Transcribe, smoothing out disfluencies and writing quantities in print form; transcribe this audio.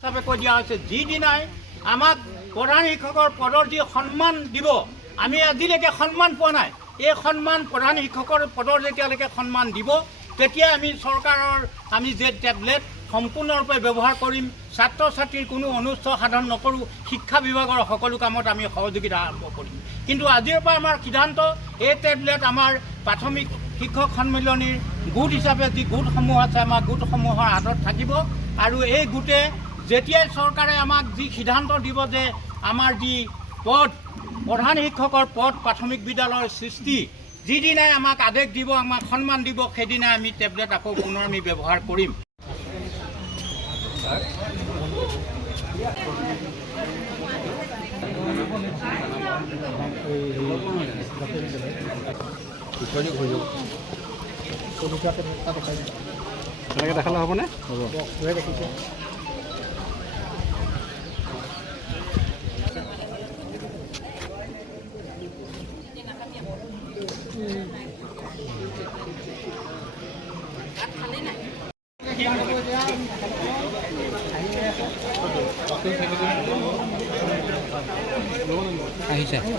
হিচাপে কৈ দিয়া হৈছে যিদিনাই আমাক প্ৰধান শিক্ষকৰ পদৰ যি সন্মান দিব, আমি আজিলৈকে সন্মান পোৱা নাই। এই সন্মান প্ৰধান শিক্ষকৰ পদৰ যেতিয়ালৈকে সন্মান দিব, তেতিয়া আমি চৰকাৰৰ আমি যে টেবলেট সম্পূৰ্ণৰূপে ব্যৱহাৰ কৰিম। ছাত্ৰ ছাত্ৰীৰ কোনো অনিষ্ট সাধন নকৰোঁ। শিক্ষা বিভাগৰ সকলো কামত আমি সহযোগিতা আৰম্ভ কৰিম। কিন্তু আজিৰ পৰা আমাৰ সিদ্ধান্ত, এই টেবলেট আমাৰ প্ৰাথমিক শিক্ষক সন্মিলনীৰ গোট হিচাপে যি গোটসমূহ আছে, আমাৰ গোটসমূহৰ হাতত থাকিব। আৰু এই গোটে যেতিয়াই চৰকাৰে আমাক যি সিদ্ধান্ত দিব যে আমাৰ যি পদ প্ৰধান শিক্ষকৰ পদ প্ৰাথমিক বিদ্যালয়ৰ সৃষ্টি, যিদিনাই আমাক আদেশ দিব, আমাক সন্মান দিব, সেইদিনাই আমি টেবলেট আকৌ পুনৰ আমি ব্যৱহাৰ কৰিম। দেখালে হ'বনে? হ'ব। আহিছে। হ'ব।